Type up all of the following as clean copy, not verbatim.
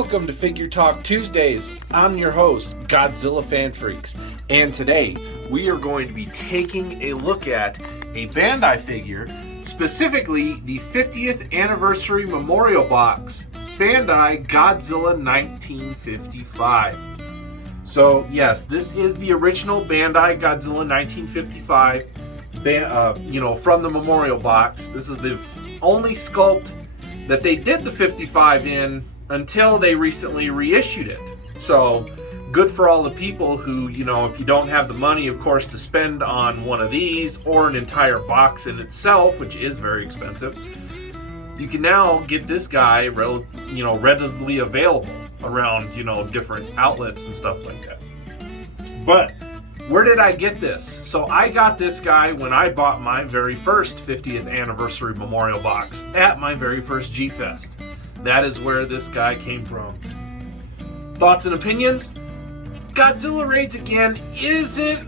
Welcome to Figure Talk Tuesdays. I'm your host, Godzilla Fan Freaks, and today we are going to be taking a look at a Bandai figure, specifically the 50th Anniversary Memorial Box, Bandai Godzilla 1955. So yes, this is the original Bandai Godzilla 1955, from the Memorial Box. This is the only sculpt that they did the 55 in until they recently reissued it. So good for all the people who, if you don't have the money, of course, to spend on one of these or an entire box in itself, which is very expensive, you can now get this guy, readily available around, different outlets and stuff like that. But where did I get this? So I got this guy when I bought my very first 50th Anniversary Memorial Box at my very first G-Fest. That is where this guy came from. Thoughts and opinions? Godzilla Raids Again isn't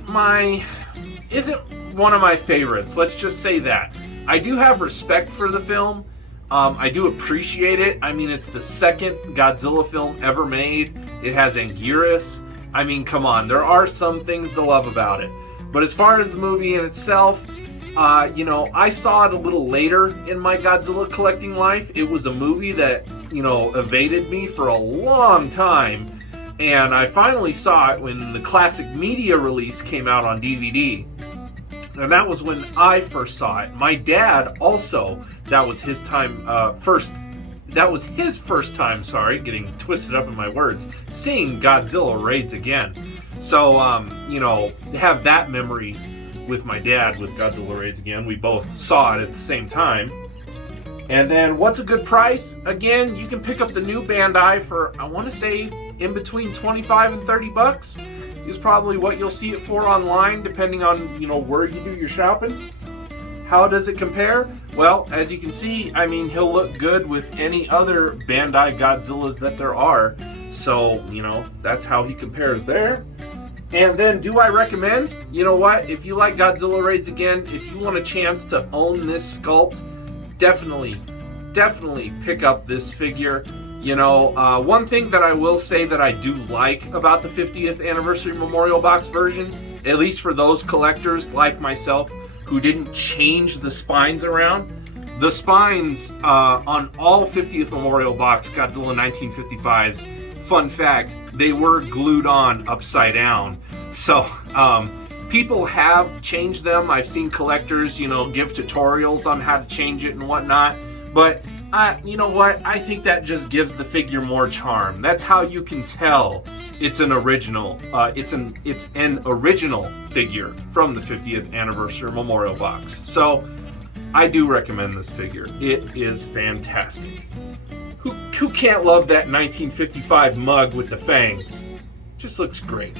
one of my favorites. Let's just say that. I do have respect for the film. I do appreciate it. I mean, it's the second Godzilla film ever made. It has Anguirus. I mean, come on. There are some things to love about it. But as far as the movie in itself, I saw it a little later in my Godzilla collecting life. It was a movie that, evaded me for a long time. And I finally saw it when the classic media release came out on DVD. And that was when I first saw it. My dad also, that was his first time, getting twisted up in my words, seeing Godzilla Raids Again. So, have that memory with my dad with Godzilla Raids Again. We both saw it at the same time. And then what's a good price? Again, you can pick up the new Bandai for, I want to say, in between 25 and 30 bucks is probably what you'll see it for online, depending on, where you do your shopping. How does it compare? Well, as you can see, he'll look good with any other Bandai Godzillas that there are. So, that's how he compares there. And then, do I recommend? You know what? If you like Godzilla Raids Again, if you want a chance to own this sculpt, definitely pick up this figure. One thing that I will say that I do like about the 50th Anniversary Memorial Box version, at least for those collectors like myself who didn't change the spines around, the spines on all 50th Memorial Box Godzilla 1955s, fun fact, they were glued on upside down. So people have changed them. I've seen collectors, give tutorials on how to change it and whatnot. But you know what? I think that just gives the figure more charm. That's how you can tell it's an original. It's an original figure from the 50th Anniversary Memorial Box. So I do recommend this figure. It is fantastic. Who can't love that 1955 mug with the fangs? Just looks great.